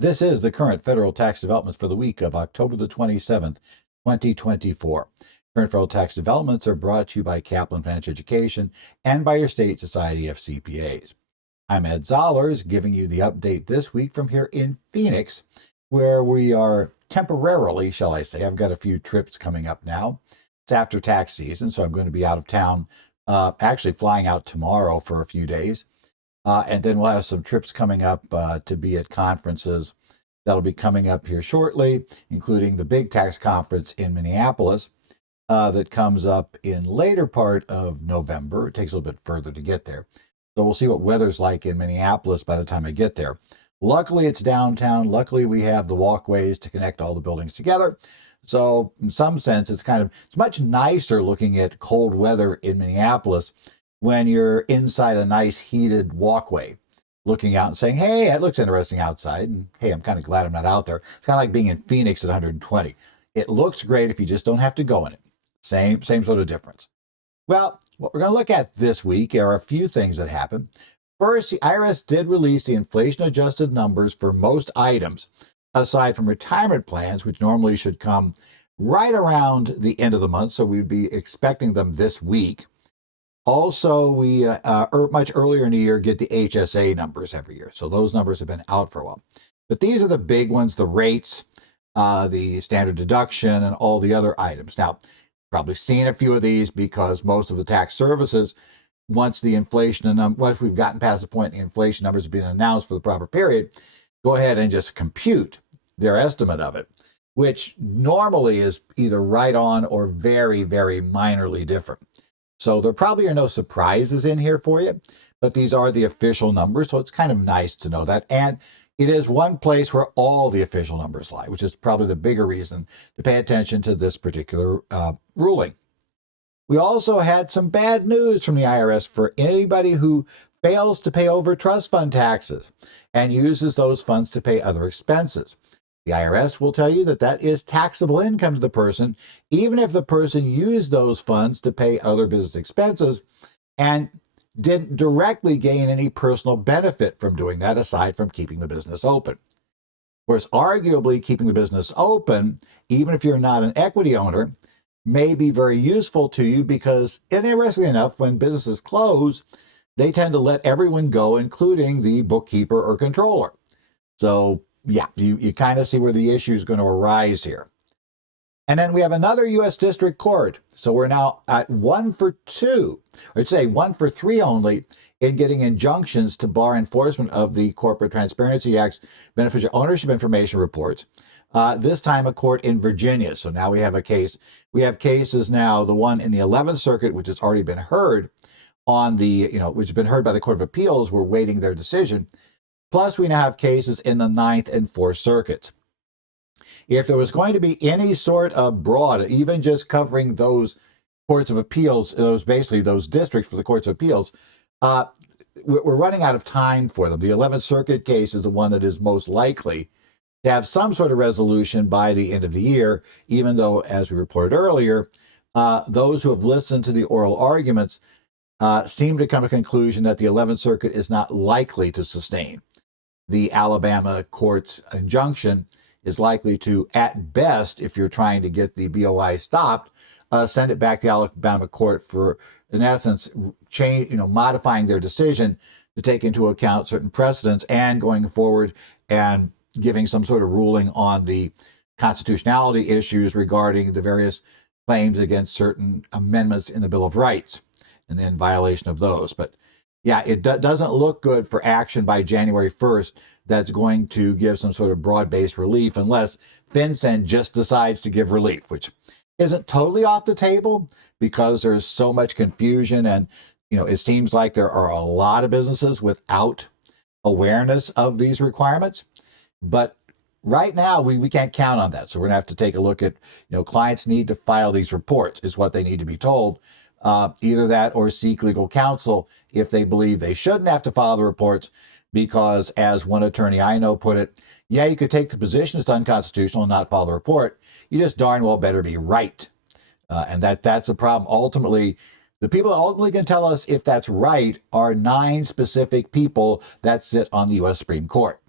This is the current federal tax developments for the week of October the 27th, 2024. Current federal tax developments are brought to you by Kaplan Financial Education and by your state society of CPAs. I'm Ed Zollers, giving you the update this week from here in Phoenix, where we are temporarily, shall I say. I've got a few trips coming up now. It's after tax season, so I'm going to be out of town, actually flying out tomorrow for a few days. And then we'll have some trips coming up to be at conferences that'll be coming up here shortly, including the big tax conference in Minneapolis that comes up in later part of November. It takes a little bit further to get there. So we'll see what weather's like in Minneapolis by the time I get there. Luckily, it's downtown. Luckily, we have the walkways to connect all the buildings together. So in some sense, it's much nicer looking at cold weather in Minneapolis when you're inside a nice heated walkway, looking out and saying, hey, it looks interesting outside. And hey, I'm kind of glad I'm not out there. It's kind of like being in Phoenix at 120. It looks great if you just don't have to go in it. Same sort of difference. Well, what we're going to look at this week are a few things that happened. First, the IRS did release the inflation-adjusted numbers for most items, aside from retirement plans, which normally should come right around the end of the month, so we'd be expecting them this week. Also, we much earlier in the year get the HSA numbers every year, so those numbers have been out for a while. But these are the big ones, the rates, the standard deduction, and all the other items. Now, probably seen a few of these because most of the tax services, once we've gotten past the point the inflation numbers have been announced for the proper period, go ahead and just compute their estimate of it, which normally is either right on or very, very minorly different. So there probably are no surprises in here for you, but these are the official numbers, so it's kind of nice to know that. And it is one place where all the official numbers lie, which is probably the bigger reason to pay attention to this particular ruling. We also had some bad news from the IRS for anybody who fails to pay over trust fund taxes and uses those funds to pay other expenses. The IRS will tell you that that is taxable income to the person, even if the person used those funds to pay other business expenses and didn't directly gain any personal benefit from doing that, aside from keeping the business open. Of course, arguably, keeping the business open, even if you're not an equity owner, may be very useful to you because, interestingly enough, when businesses close, they tend to let everyone go, including the bookkeeper or controller. So, yeah, you kind of see where the issue is going to arise here. And then we have another U.S. District Court. So we're now at 1 for 2, or say 1 for 3 only, in getting injunctions to bar enforcement of the Corporate Transparency Act's beneficial ownership information reports. This time a court in Virginia. So now we have a case. We have cases now, the one in the 11th Circuit, which has already been heard which has been heard by the Court of Appeals. We're waiting their decision. Plus, we now have cases in the 9th and 4th Circuits. If there was going to be any sort of broad, even just covering those courts of appeals, those districts for the courts of appeals, we're running out of time for them. The 11th Circuit case is the one that is most likely to have some sort of resolution by the end of the year, even though, as we reported earlier, those who have listened to the oral arguments seem to come to the conclusion that the 11th Circuit is not likely to sustain the Alabama court's injunction, is likely to, at best, if you're trying to get the BOI stopped, send it back to the Alabama court for, in essence, modifying their decision to take into account certain precedents and going forward and giving some sort of ruling on the constitutionality issues regarding the various claims against certain amendments in the Bill of Rights and then violation of those. But yeah, it doesn't look good for action by January 1st that's going to give some sort of broad-based relief unless FinCEN just decides to give relief, which isn't totally off the table because there's so much confusion and, it seems like there are a lot of businesses without awareness of these requirements. But right now, we can't count on that. So we're going to have to take a look at, clients need to file these reports is what they need to be told. Either that or seek legal counsel if they believe they shouldn't have to file the reports because, as one attorney I know put it, yeah, you could take the position it's unconstitutional and not file the report. You just darn well better be right. And that's a problem. Ultimately, the people that ultimately can tell us if that's right are 9 specific people that sit on the U.S. Supreme Court.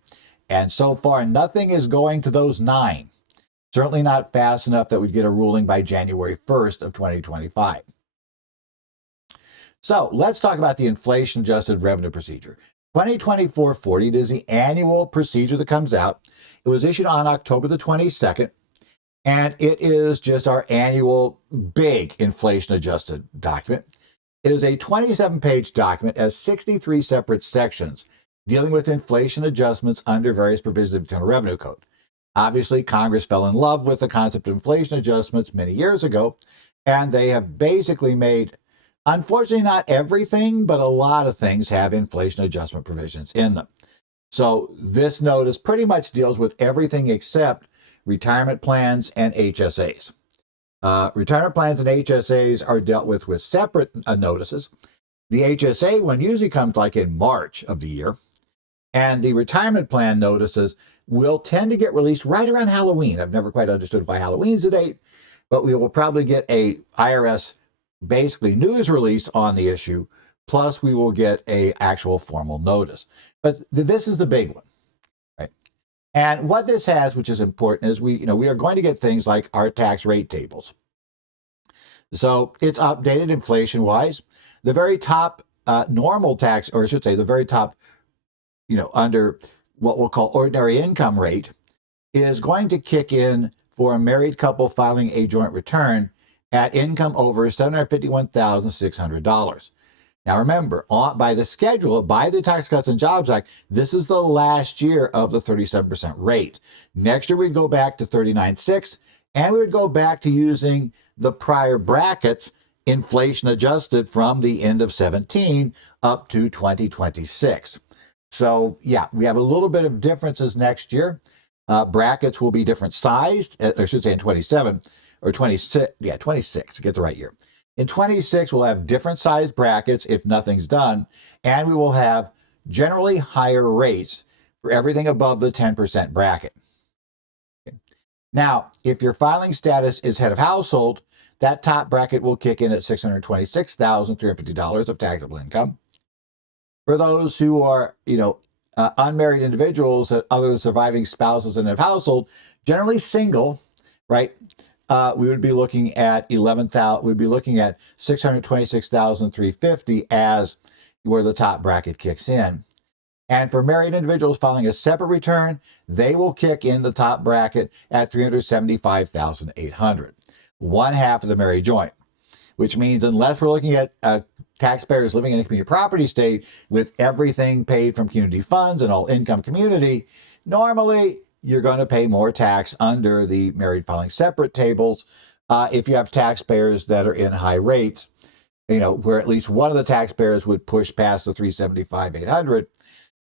And so far, nothing is going to those 9. Certainly not fast enough that we'd get a ruling by January 1st of 2025. So let's talk about the inflation-adjusted revenue procedure. 2024-40 is the annual procedure that comes out. It was issued on October the 22nd, and it is just our annual big inflation-adjusted document. It is a 27-page document, has 63 separate sections dealing with inflation adjustments under various provisions of the Internal Revenue Code. Obviously, Congress fell in love with the concept of inflation adjustments many years ago, and they have basically made, unfortunately, not everything, but a lot of things have inflation adjustment provisions in them. So this notice pretty much deals with everything except retirement plans and HSAs. Retirement plans and HSAs are dealt with separate notices. The HSA one usually comes like in March of the year, and the retirement plan notices will tend to get released right around Halloween. I've never quite understood why Halloween's the date, but we will probably get a IRS basically news release on the issue, plus we will get a actual formal notice. But this is the big one, right? And what this has, which is important, is we are going to get things like our tax rate tables. So it's updated inflation-wise. The very top normal tax, or I should say the very top, under what we'll call ordinary income rate, is going to kick in for a married couple filing a joint return at income over $751,600. Now remember, by the schedule, by the Tax Cuts and Jobs Act, this is the last year of the 37% rate. Next year we'd go back to 39.6, and we would go back to using the prior brackets, inflation adjusted from the end of 17 up to 2026. So yeah, we have a little bit of differences next year. Brackets will be different sized, I should say in 27 or 26, 26 to get the right year. In 26, we'll have different size brackets if nothing's done, and we will have generally higher rates for everything above the 10% bracket. Okay. Now, if your filing status is head of household, that top bracket will kick in at $626,350 of taxable income. For those who are, unmarried individuals, other than surviving spouses in a household, generally single, right? We would be looking at $626,350 as where the top bracket kicks in. And for married individuals filing a separate return, they will kick in the top bracket at $375,800, one half of the married joint, which means unless we're looking at taxpayers living in a community property state with everything paid from community funds and all income community, normally you're going to pay more tax under the married filing separate tables if you have taxpayers that are in high rates, where at least one of the taxpayers would push past the $375,800.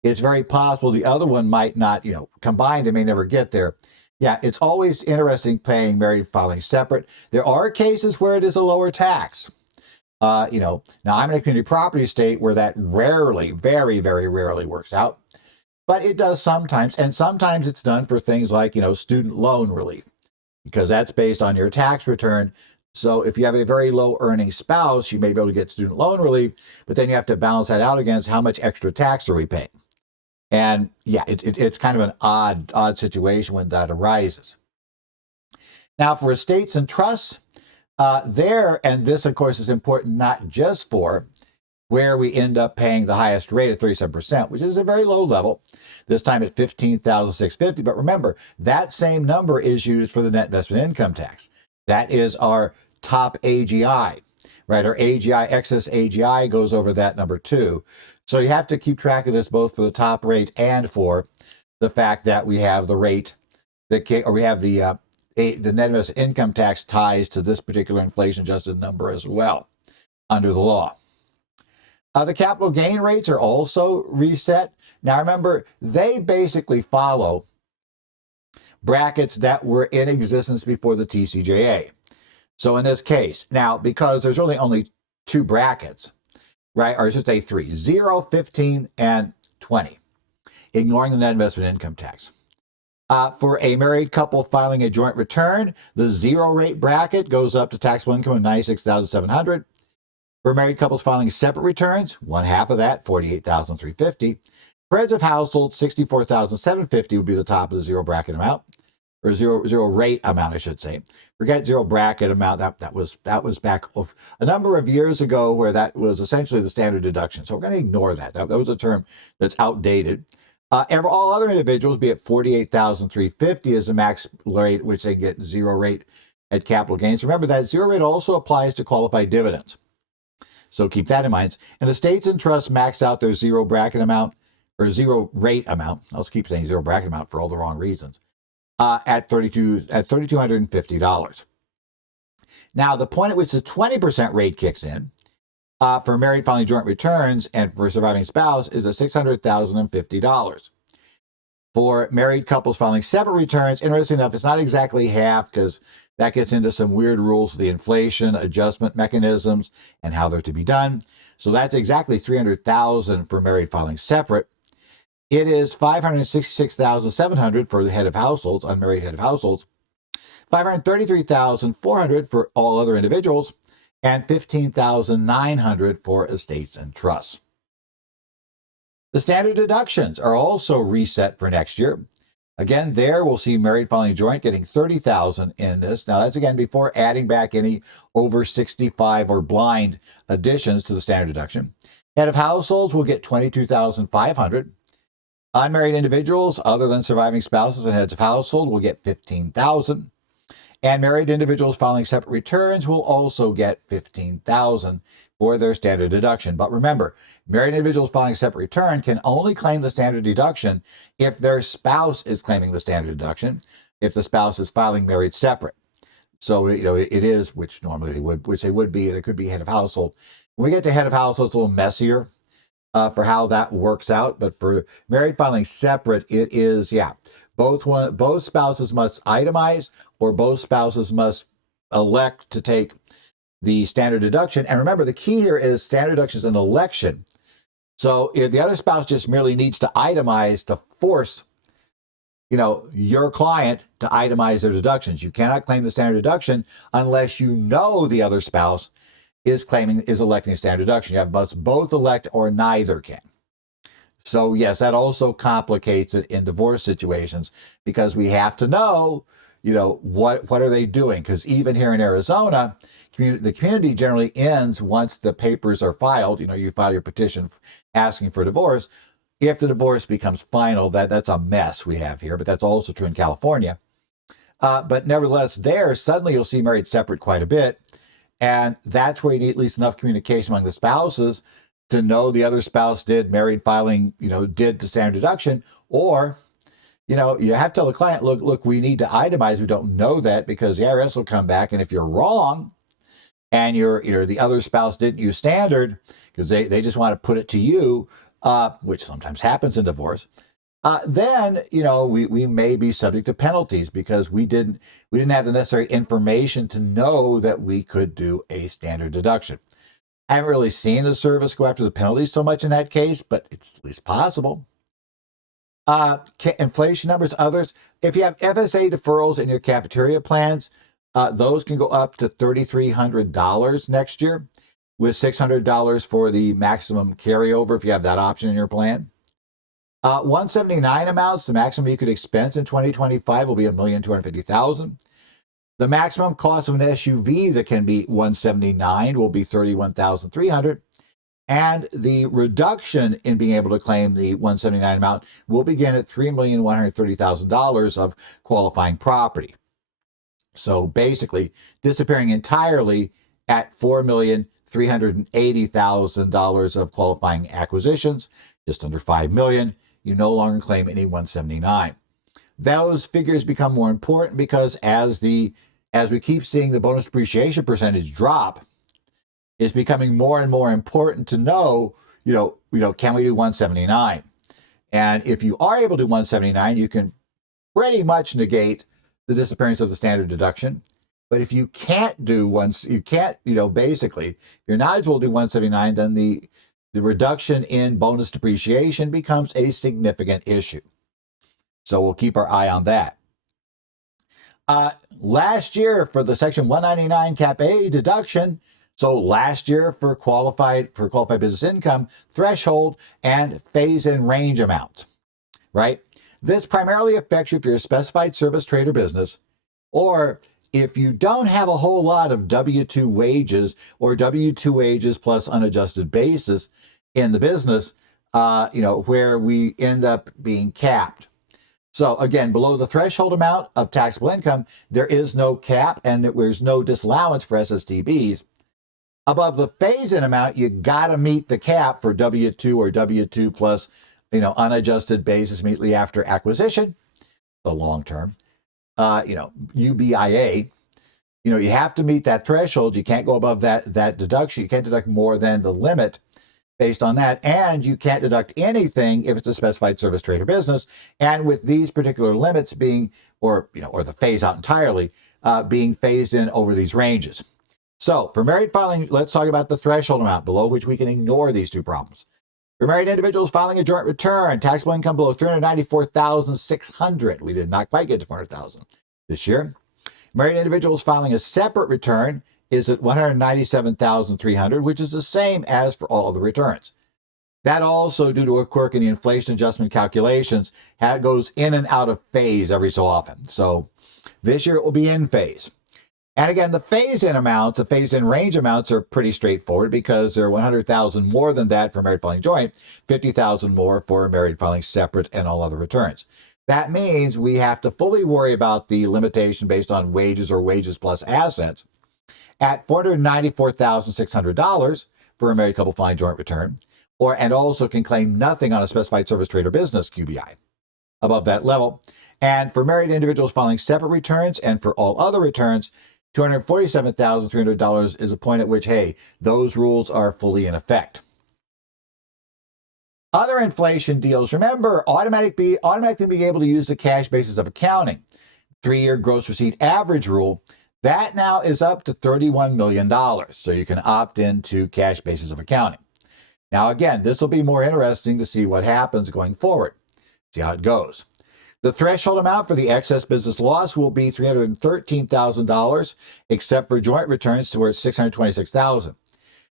It's very possible the other one might not, combined, they may never get there. Yeah, it's always interesting paying married filing separate. There are cases where it is a lower tax. Now I'm in a community property state where that rarely, very, very rarely works out. But it does sometimes, and sometimes it's done for things like, student loan relief, because that's based on your tax return. So if you have a very low earning spouse, you may be able to get student loan relief, but then you have to balance that out against how much extra tax are we paying. And yeah, it's kind of an odd situation when that arises. Now for estates and trusts, and this of course is important not just for where we end up paying the highest rate at 37%, which is a very low level, this time at $15,650. But remember, that same number is used for the net investment income tax. That is our top AGI, right? Our AGI, excess AGI goes over that number too. So you have to keep track of this both for the top rate and for the fact that we have the rate that, or we have the net investment income tax ties to this particular inflation adjusted number as well under the law. The capital gain rates are also reset. Now remember, they basically follow brackets that were in existence before the TCJA. So in this case, now because there's really only 2 brackets, right, or I should say 3, 0, 15, and 20, ignoring the net investment income tax. For a married couple filing a joint return, the 0 rate bracket goes up to taxable income of $96,700. For married couples filing separate returns, one half of that, $48,350. For heads of household, $64,750 would be the top of the zero bracket amount, or zero rate amount, I should say. Forget zero bracket amount. That was back a number of years ago, where that was essentially the standard deduction. So we're going to ignore that. That was a term that's outdated. All other individuals, be it $48,350 is the max rate, which they get zero rate at capital gains. Remember that zero rate also applies to qualified dividends. So keep that in mind. And estates and trusts max out their zero bracket amount, or zero rate amount. I'll keep saying zero bracket amount for all the wrong reasons. At $3,250. Now, the point at which the 20% rate kicks in for married filing joint returns and for surviving spouse is at $600,050. For married couples filing separate returns, interesting enough, it's not exactly half, because that gets into some weird rules of the inflation adjustment mechanisms and how they're to be done. So that's exactly $300,000 for married filing separate. It is $566,700 for the head of households, unmarried head of households, $533,400 for all other individuals, and $15,900 for estates and trusts. The standard deductions are also reset for next year. Again, there we'll see married filing joint getting $30,000 in this. Now that's again before adding back any over 65 or blind additions to the standard deduction. Head of households will get $22,500. Unmarried individuals, other than surviving spouses and heads of household, will get $15,000. And married individuals filing separate returns will also get $15,000 for their standard deduction. But remember, married individuals filing separate return can only claim the standard deduction if their spouse is claiming the standard deduction, if the spouse is filing married separate. So, it is, which normally they would be, there could be head of household. When we get to head of household, it's a little messier for how that works out. But for married filing separate, it is, both spouses must itemize, or both spouses must elect to take the standard deduction. And remember, the key here is standard deduction is an election. So if the other spouse just merely needs to itemize to force, your client to itemize their deductions. You cannot claim the standard deduction unless you know the other spouse is electing a standard deduction. You must both elect, or neither can. So yes, that also complicates it in divorce situations, because we have to know, what are they doing? Because even here in Arizona, the community generally ends once the papers are filed. You file your petition asking for divorce. If the divorce becomes final, that's a mess we have here, but that's also true in California. But nevertheless, there, suddenly you'll see married separate quite a bit. And that's where you need at least enough communication among the spouses to know the other spouse did married filing, did the standard deduction. Or, you have to tell the client, look, we need to itemize. We don't know that, because the IRS will come back. And if you're wrong and the other spouse didn't use standard, because they just want to put it to you, which sometimes happens in divorce, then, we may be subject to penalties, because we didn't have the necessary information to know that we could do a standard deduction. I haven't really seen the service go after the penalties so much in that case, but it's at least possible. Inflation numbers, others. If you have FSA deferrals in your cafeteria plans, those can go up to $3,300 next year, with $600 for the maximum carryover if you have that option in your plan. 179 amounts, the maximum you could expense in 2025 will be $1,250,000. The maximum cost of an SUV that can be 179 will be $31,300. And the reduction in being able to claim the 179 amount will begin at $3,130,000 of qualifying property. So basically disappearing entirely at $4,380,000 of qualifying acquisitions, just under $5 million. You no longer claim any 179. Those figures become more important, because as we keep seeing the bonus depreciation percentage drop, it's becoming more and more important to know, can we do 179? And if you are able to do 179, you can pretty much negate the disappearance of the standard deduction. But if you can't do basically, if you're not able to do 179, then the reduction in bonus depreciation becomes a significant issue. So we'll keep our eye on that. Last year, for the Section 199 Cap A deduction, So last year for qualified business income, threshold and phase-in range amount, right? This primarily affects you if you're a specified service, trade, or business, or if you don't have a whole lot of W-2 wages or W-2 wages plus unadjusted basis in the business, where we end up being capped. So again, below the threshold amount of taxable income, there is no cap and there's no disallowance for SSTBs. Above the phase-in amount, you got to meet the cap for W-2 or W-2 plus, unadjusted basis immediately after acquisition, the long term. UBIA, you have to meet that threshold. You can't go above that deduction. You can't deduct more than the limit based on that, and you can't deduct anything if it's a specified service, trade, or business. And with these particular limits being, or the phase out entirely, being phased in over these ranges. So for married filing, let's talk about the threshold amount below which we can ignore these two problems. For married individuals filing a joint return, taxable income below $394,600. We did not quite get to $400,000 this year. Married individuals filing a separate return is at $197,300, which is the same as for all other returns. That also, due to a quirk in the inflation adjustment calculations, goes in and out of phase every so often. So this year it will be in phase. And again, the phase-in amounts, the phase-in range amounts are pretty straightforward because they're $100,000 more than that for married filing joint, $50,000 more for married filing separate and all other returns. That means we have to fully worry about the limitation based on wages or wages plus assets at $494,600 for a married couple filing joint return, and also can claim nothing on a specified service, trade, or business QBI above that level. And for married individuals filing separate returns and for all other returns, $247,300 is a point at which, hey, those rules are fully in effect. Other inflation deals, remember, automatically being able to use the cash basis of accounting. 3-year gross receipt average rule, that now is up to $31 million. So you can opt into cash basis of accounting. Now, again, this will be more interesting to see what happens going forward. See how it goes. The threshold amount for the excess business loss will be $313,000, except for joint returns to where it's $626,000.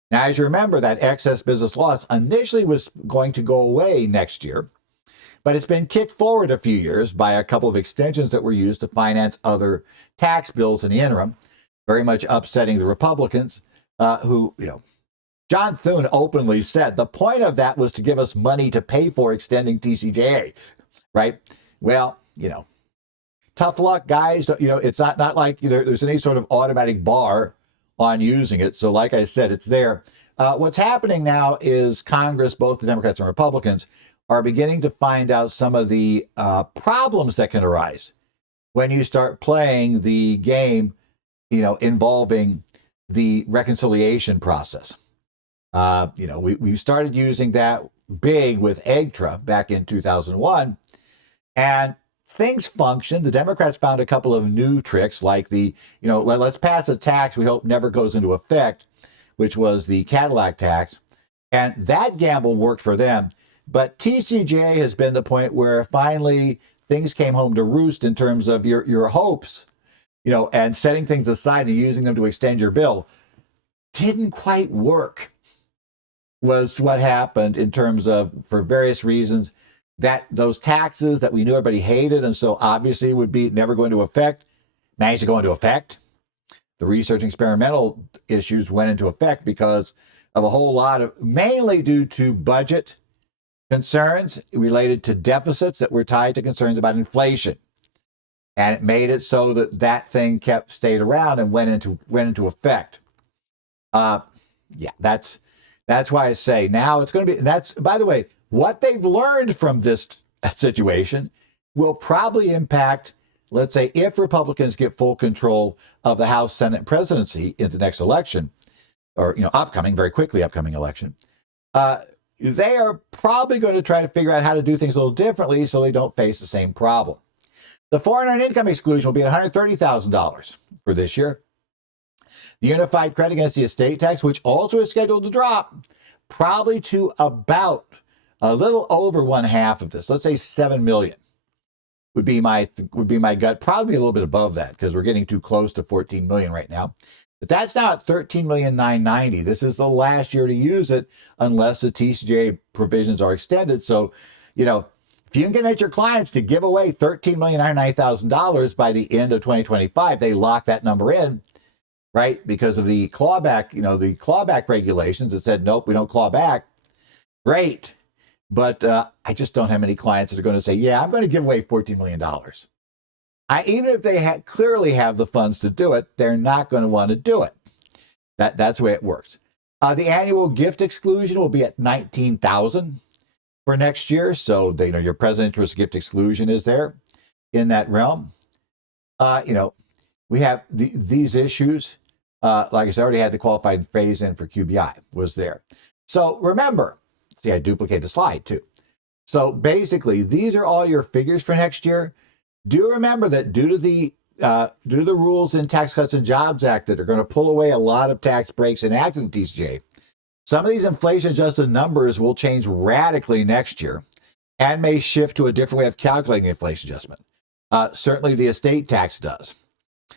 Now, as you remember, that excess business loss initially was going to go away next year, but it's been kicked forward a few years by a couple of extensions that were used to finance other tax bills in the interim, very much upsetting the Republicans, who, John Thune openly said the point of that was to give us money to pay for extending TCJA, right? Well, tough luck, guys. It's not like there's any sort of automatic bar on using it. So like I said, it's there. What's happening now is Congress, both the Democrats and Republicans, are beginning to find out some of the problems that can arise when you start playing the game, involving the reconciliation process. We started using that big with EGTRA back in 2001. And things function. The Democrats found a couple of new tricks, like let's pass a tax we hope never goes into effect, which was the Cadillac tax. And that gamble worked for them. But TCJA has been the point where finally things came home to roost in terms of your hopes, and setting things aside and using them to extend your bill didn't quite work, was what happened in terms of, for various reasons, that those taxes that we knew everybody hated and so obviously would be never going to effect, managed to go into effect. The research and experimental issues went into effect because of a whole lot of, mainly due to budget concerns related to deficits that were tied to concerns about inflation. And it made it so that thing stayed around and went into effect. That's why I say now it's going to be, that's, by the way, what they've learned from this situation will probably impact, let's say, if Republicans get full control of the House, Senate, presidency in the next election, or, very quickly upcoming election, they are probably going to try to figure out how to do things a little differently so they don't face the same problem. The foreign earned income exclusion will be at $130,000 for this year. The unified credit against the estate tax, which also is scheduled to drop, probably to about a little over one half of this. Let's say 7 million would be my gut. Probably a little bit above that because we're getting too close to 14 million right now. But that's now at $13,990,000. This is the last year to use it unless the TCJA provisions are extended. So, if you can get your clients to give away $13,990,000 by the end of 2025, they lock that number in, right? Because of the clawback, the clawback regulations that said, nope, we don't claw back. Great. But I just don't have many clients that are going to say, yeah, I'm going to give away $14 million. Even if they clearly have the funds to do it, they're not going to want to do it. That's the way it works. The annual gift exclusion will be at $19,000 for next year. So, your presidential gift exclusion is there in that realm. We have these issues. Like I said, I already had the qualified phase in for QBI was there. So remember, see, I duplicate the slide too. So basically, these are all your figures for next year. Do remember that due to the rules in Tax Cuts and Jobs Act that are going to pull away a lot of tax breaks enacted in TCJA, some of these inflation-adjusted numbers will change radically next year and may shift to a different way of calculating the inflation adjustment. Certainly the estate tax does,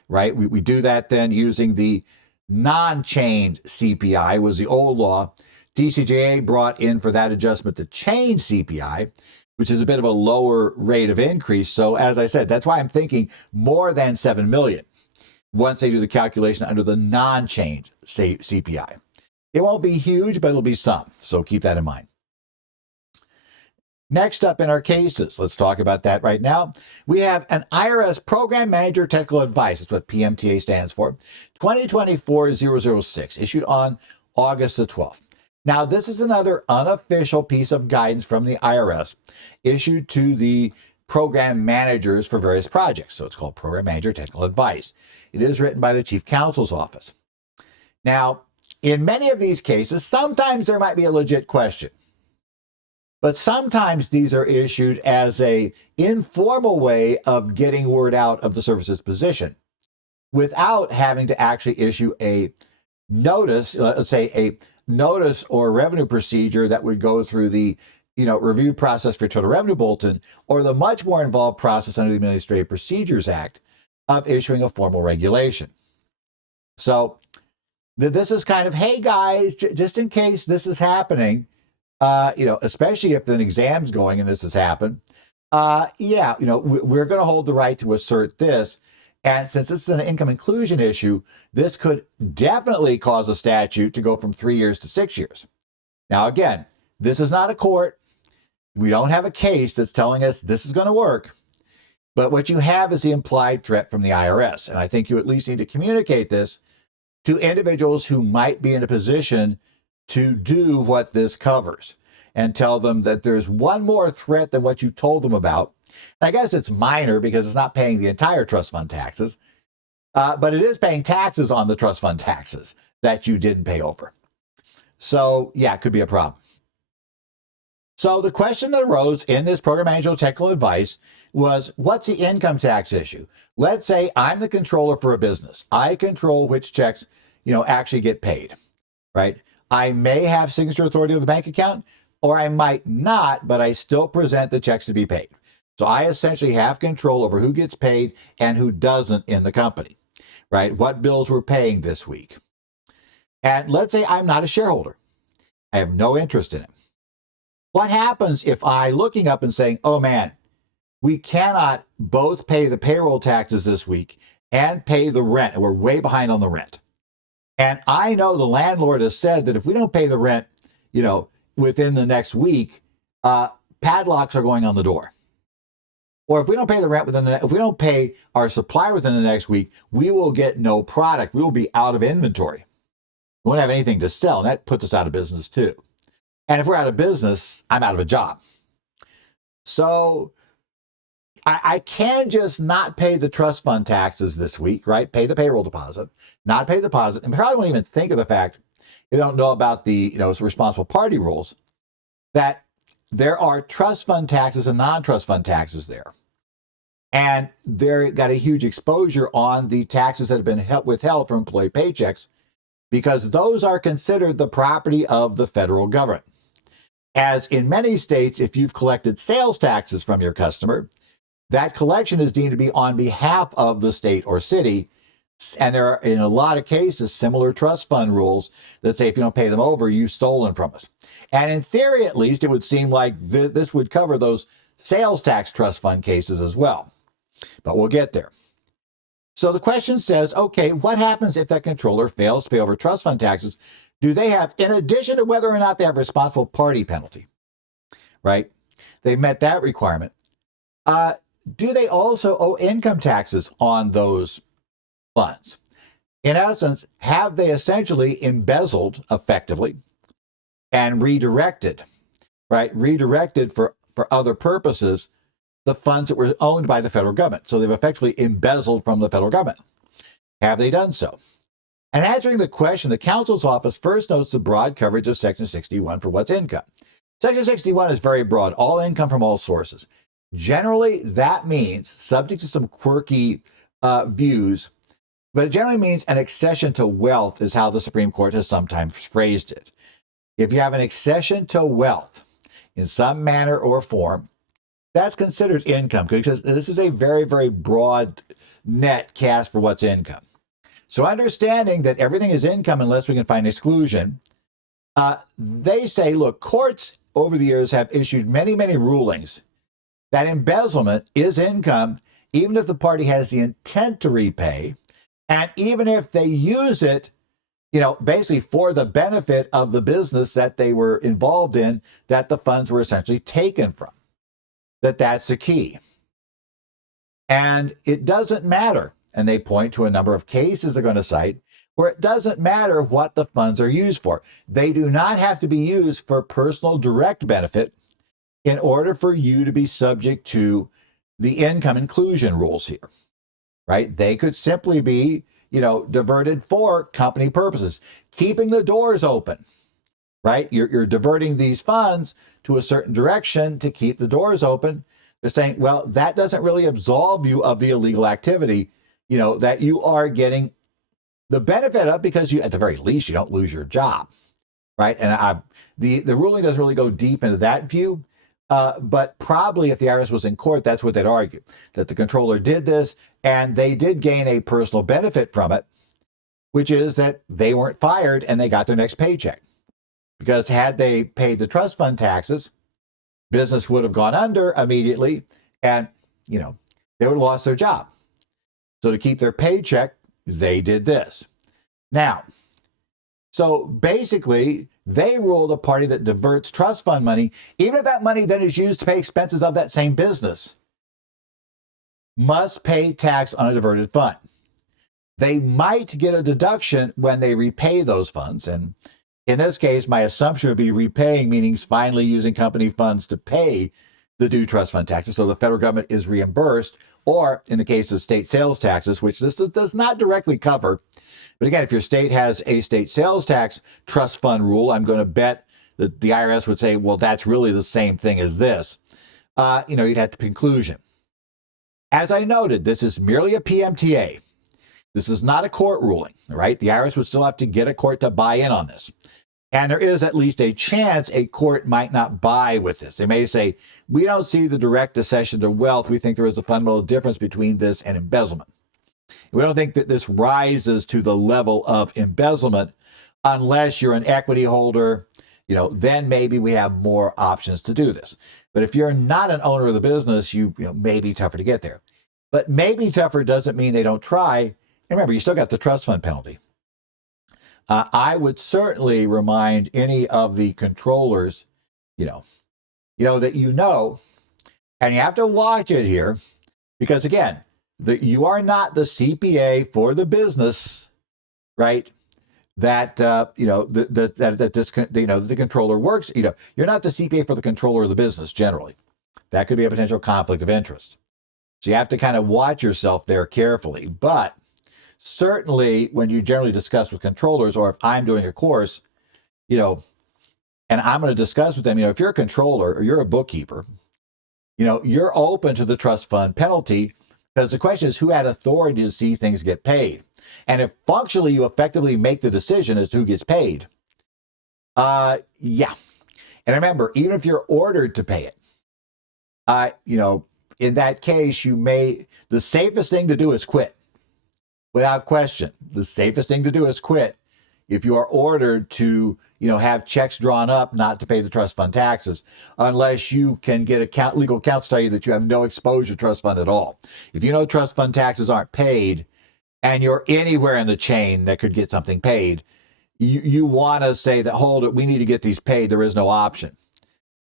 right? We do that then using the non-change CPI was the old law. TCJA brought in for that adjustment the change CPI, which is a bit of a lower rate of increase. So as I said, that's why I'm thinking more than 7 million once they do the calculation under the non-change CPI. It won't be huge, but it'll be some. So keep that in mind. Next up in our cases, let's talk about that right now. We have an IRS Program Manager Technical Advice. That's what PMTA stands for. 2024-006, issued on August the 12th. Now, this is another unofficial piece of guidance from the IRS issued to the program managers for various projects. So it's called Program Manager Technical Advice. It is written by the Chief Counsel's Office. Now, in many of these cases, sometimes there might be a legit question. But sometimes these are issued as a informal way of getting word out of the service's position without having to actually issue a notice, let's say a notice or revenue procedure that would go through the review process for Total Revenue Bulletin or the much more involved process under the Administrative Procedures Act of issuing a formal regulation. So this is kind of, hey guys, just in case this is happening, especially if an exam's going and this has happened, we're going to hold the right to assert this. And since this is an income inclusion issue, this could definitely cause a statute to go from 3 years to 6 years. Now, again, this is not a court. We don't have a case that's telling us this is going to work. But what you have is the implied threat from the IRS. And I think you at least need to communicate this to individuals who might be in a position to do what this covers and tell them that there's one more threat than what you told them about. And I guess it's minor because it's not paying the entire trust fund taxes, but it is paying taxes on the trust fund taxes that you didn't pay over. So yeah, it could be a problem. So the question that arose in this program manager technical advice was, what's the income tax issue? Let's say I'm the controller for a business. I control which checks, actually get paid, right? I may have signature authority of the bank account, or I might not, but I still present the checks to be paid. So I essentially have control over who gets paid and who doesn't in the company, right? What bills we're paying this week. And let's say I'm not a shareholder. I have no interest in it. What happens if I looking up and saying, oh man, we cannot both pay the payroll taxes this week and pay the rent, and we're way behind on the rent. And I know the landlord has said that if we don't pay the rent, within the next week, padlocks are going on the door. Or if we don't pay the rent if we don't pay our supplier within the next week, we will get no product. We will be out of inventory. We won't have anything to sell, and that puts us out of business too. And if we're out of business, I'm out of a job. So I can just not pay the trust fund taxes this week, right? Pay the payroll deposit, not pay the deposit, and probably won't even think of the fact, if you don't know about the responsible party rules, that there are trust fund taxes and non-trust fund taxes there. And they're got a huge exposure on the taxes that have been withheld from employee paychecks because those are considered the property of the federal government. As in many states, if you've collected sales taxes from your customer, that collection is deemed to be on behalf of the state or city. And there are, in a lot of cases, similar trust fund rules that say if you don't pay them over, you've stolen from us. And in theory, at least, it would seem like this would cover those sales tax trust fund cases as well. But we'll get there. So the question says, okay, what happens if that controller fails to pay over trust fund taxes? Do they have, in addition to whether or not they have responsible party penalty, right? They've met that requirement. Do they also owe income taxes on those funds? In essence, have they essentially embezzled effectively and redirected, right? Redirected for other purposes the funds that were owned by the federal government. So they've effectively embezzled from the federal government. Have they done so? And answering the question, the counsel's office first notes the broad coverage of Section 61 for what's income. Section 61 is very broad, all income from all sources. Generally, that means, subject to some quirky views, but it generally means an accession to wealth is how the Supreme Court has sometimes phrased it. If you have an accession to wealth in some manner or form, that's considered income, because this is a very, very broad net cast for what's income. So understanding that everything is income unless we can find exclusion, they say, look, courts over the years have issued many, many rulings that embezzlement is income, even if the party has the intent to repay, and even if they use it, basically for the benefit of the business that they were involved in, that the funds were essentially taken from. That's the key. And it doesn't matter. And they point to a number of cases they're going to cite where it doesn't matter what the funds are used for. They do not have to be used for personal direct benefit in order for you to be subject to the income inclusion rules here, right? They could simply be, diverted for company purposes, keeping the doors open, right? You're diverting these funds to a certain direction to keep the doors open. They're saying, well, that doesn't really absolve you of the illegal activity, that you are getting the benefit of, because you, at the very least, you don't lose your job, right? And the ruling doesn't really go deep into that view, but probably if the IRS was in court, that's what they'd argue, that the controller did this and they did gain a personal benefit from it, which is that they weren't fired and they got their next paycheck. Because had they paid the trust fund taxes, business would have gone under immediately and, they would have lost their job. So to keep their paycheck, they did this. Now, so basically, they ruled a party that diverts trust fund money, even if that money then is used to pay expenses of that same business, must pay tax on a diverted fund. They might get a deduction when they repay those funds. And in this case, my assumption would be repaying, meaning finally using company funds to pay the due trust fund taxes. So the federal government is reimbursed, or in the case of state sales taxes, which this does not directly cover. But again, if your state has a state sales tax trust fund rule, I'm going to bet that the IRS would say, well, that's really the same thing as this. You'd have to conclusion. As I noted, this is merely a PMTA. This is not a court ruling, right? The IRS would still have to get a court to buy in on this. And there is at least a chance a court might not buy with this. They may say, we don't see the direct accession to wealth. We think there is a fundamental difference between this and embezzlement. We don't think that this rises to the level of embezzlement unless you're an equity holder. Then maybe we have more options to do this. But if you're not an owner of the business, you may be tougher to get there. But maybe tougher doesn't mean they don't try. And remember, you still got the trust fund penalty. I would certainly remind any of the controllers, that and you have to watch it here, because again, you are not the CPA for the business, right? That the controller works. You're not the CPA for the controller of the business generally. That could be a potential conflict of interest. So you have to kind of watch yourself there carefully. But certainly when you generally discuss with controllers, or if I'm doing a course, and I'm going to discuss with them, if you're a controller or you're a bookkeeper, you're open to the trust fund penalty, because the question is who had authority to see things get paid. And if functionally you effectively make the decision as to who gets paid, yeah. And remember, even if you're ordered to pay it, in that case, the safest thing to do is quit. Without question, the safest thing to do is quit. If you are ordered to, have checks drawn up not to pay the trust fund taxes, unless you can get legal counsel tell you that you have no exposure to trust fund at all. If you know trust fund taxes aren't paid and you're anywhere in the chain that could get something paid, you want to say that, hold it, we need to get these paid. There is no option.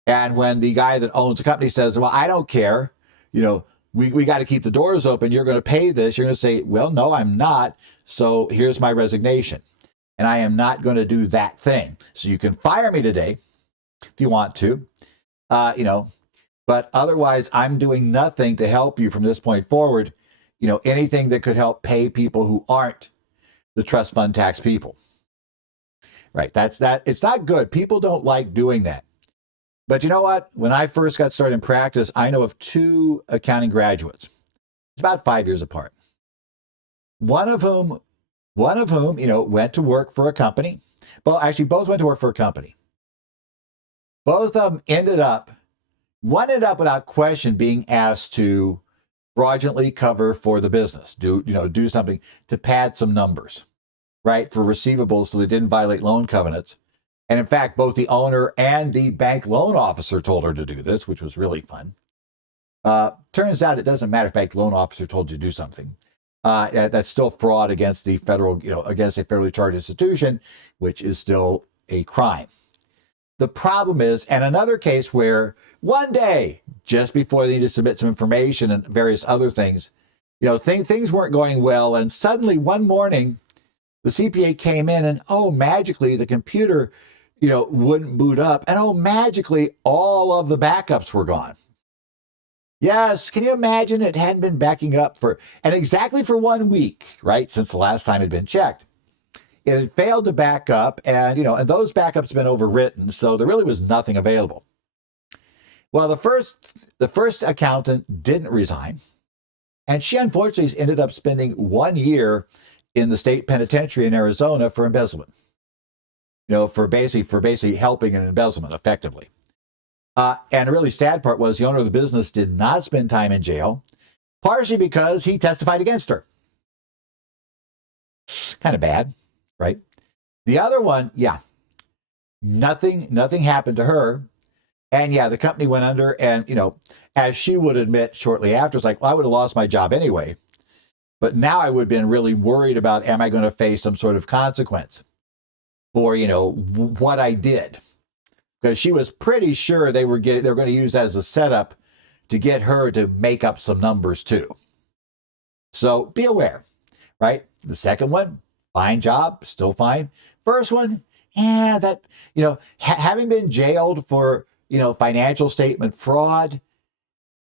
And when the guy that owns the company says, well, I don't care, we got to keep the doors open, you're going to pay this, you're going to say, well, no, I'm not. So here's my resignation. And I am not going to do that thing. So you can fire me today if you want to, but otherwise I'm doing nothing to help you from this point forward. Anything that could help pay people who aren't the trust fund tax people. Right. That's that. It's not good. People don't like doing that. But you know what? When I first got started in practice, I know of 2 accounting graduates. It's about 5 years apart. One of whom, went to work for a company. Well, actually, both went to work for a company. Both of them one ended up without question being asked to fraudulently cover for the business, do something to pad some numbers, right, for receivables so they didn't violate loan covenants. And in fact, both the owner and the bank loan officer told her to do this, which was really fun. Turns out it doesn't matter if bank loan officer told you to do something. That's still fraud against the against a federally charged institution, which is still a crime. The problem is, and another case where one day, just before they need to submit some information and various other things, things weren't going well. And suddenly one morning, the CPA came in and, magically the computer, wouldn't boot up. And magically all of the backups were gone. Yes, can you imagine? It hadn't been backing up exactly for 1 week, right? Since the last time it had been checked. It had failed to back up and those backups have been overwritten. So there really was nothing available. Well, the first accountant didn't resign. And she unfortunately ended up spending 1 year in the state penitentiary in Arizona for embezzlement. For basically helping an embezzlement effectively. And the really sad part was the owner of the business did not spend time in jail, partially because he testified against her. Kind of bad, right? The other one, nothing happened to her. And the company went under and, as she would admit shortly after, it's like, well, I would have lost my job anyway. But now I would have been really worried about, am I going to face some sort of consequence for, what I did? Because she was pretty sure they were going to use that as a setup to get her to make up some numbers too. So be aware, right? The second one, fine job, still fine. First one, having been jailed for, financial statement fraud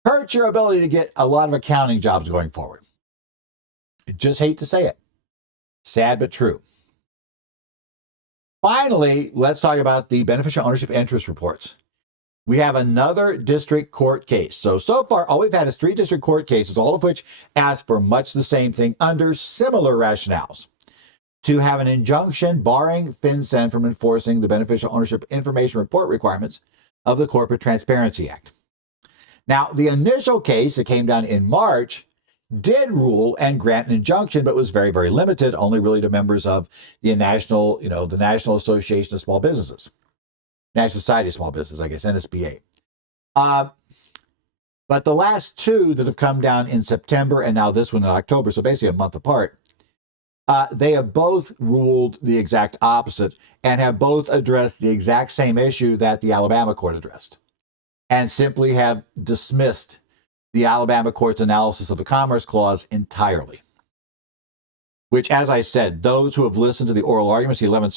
hurts your ability to get a lot of accounting jobs going forward. I just hate to say it. Sad but true. Finally, let's talk about the beneficial ownership interest reports. We have another district court case. So far, all we've had is 3 district court cases, all of which ask for much the same thing under similar rationales. To have an injunction barring FinCEN from enforcing the beneficial ownership information report requirements of the Corporate Transparency Act. Now, the initial case that came down in March did rule and grant an injunction, but was very, very limited, only really to members of the National Association of Small Businesses, National Society of Small Business, I guess, NSBA. But the last 2 that have come down in September and now this one in October, so basically a month apart, they have both ruled the exact opposite and have both addressed the exact same issue that the Alabama court addressed and simply have dismissed the Alabama court's analysis of the Commerce Clause entirely. Which, as I said, those who have listened to the oral arguments of the 11th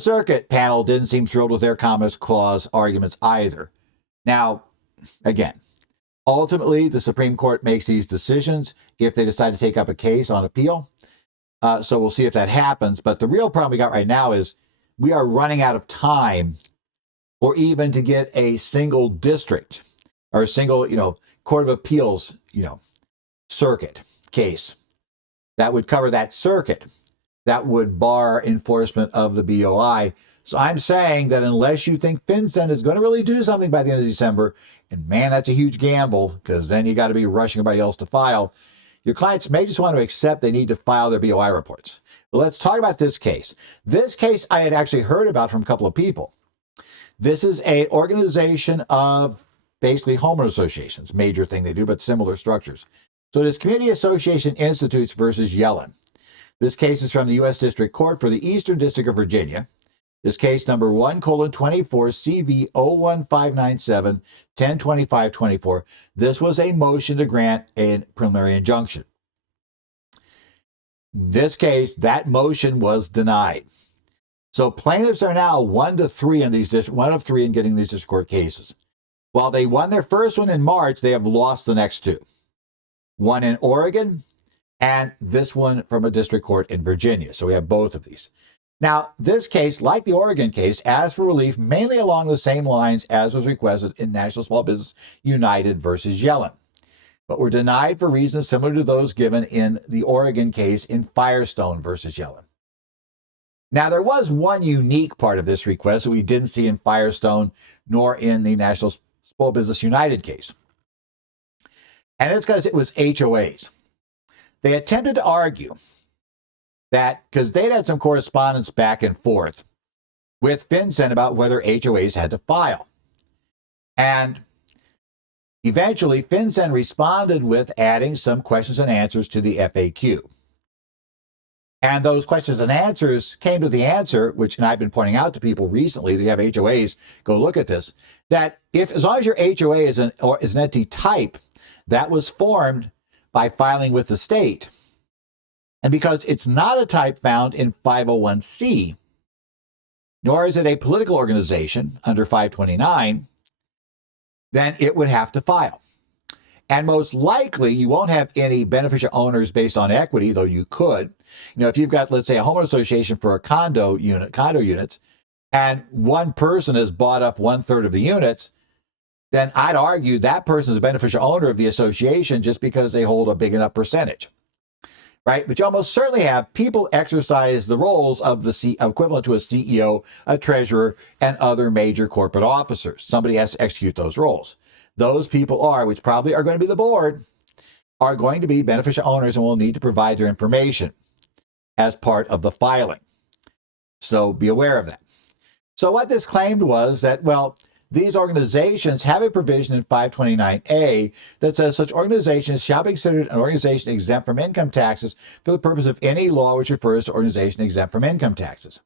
Circuit panel didn't seem thrilled with their Commerce Clause arguments either. Now, again, ultimately, the Supreme Court makes these decisions if they decide to take up a case on appeal. So we'll see if that happens. But the real problem we got right now is we are running out of time or even to get a single district or a single, Court of Appeals, circuit case that would cover that circuit that would bar enforcement of the BOI. So I'm saying that unless you think FinCEN is going to really do something by the end of December, and man, that's a huge gamble because then you got to be rushing everybody else to file. Your clients may just want to accept they need to file their BOI reports. But let's talk about this case. This case I had actually heard about from a couple of people. This is an organization of basically homeowner associations, major thing they do, but similar structures. So it is Community Association Institutes versus Yellen. This case is from the U.S. District Court for the Eastern District of Virginia. This case number 1:24 CV 01597 102524. This was a motion to grant a preliminary injunction. This case, that motion was denied. So plaintiffs are now 1-3 in these 1 of 3 in getting these district court cases. While they won their first one in March, they have lost the next 2. One in Oregon and this one from a district court in Virginia. So we have both of these. Now, this case, like the Oregon case, asks for relief mainly along the same lines as was requested in National Small Business United versus Yellen, but were denied for reasons similar to those given in the Oregon case in Firestone versus Yellen. Now, there was one unique part of this request that we didn't see in Firestone nor in the National Small Business United case, and it's because it was HOAs. They attempted to argue that because they'd had some correspondence back and forth with FinCEN about whether HOAs had to file. And eventually, FinCEN responded with adding some questions and answers to the FAQ. And those questions and answers came to the answer, which and I've been pointing out to people recently that you have HOAs, go look at this, that as long as your HOA is an entity type that was formed by filing with the state, and because it's not a type found in 501c, nor is it a political organization under 529, then it would have to file. And most likely, you won't have any beneficial owners based on equity, though you could. If you've got, let's say, a homeowner association for a condo units, and one person has bought up 1/3 of the units, then I'd argue that person is a beneficial owner of the association just because they hold a big enough percentage. Right? But you almost certainly have people exercise the roles of the equivalent to a CEO, a treasurer, and other major corporate officers. Somebody has to execute those roles. Those people which probably are going to be the board, are going to be beneficial owners and will need to provide their information as part of the filing. So be aware of that. So what this claimed was that, well, these organizations have a provision in 529A that says such organizations shall be considered an organization exempt from income taxes for the purpose of any law which refers to organization exempt from income taxes.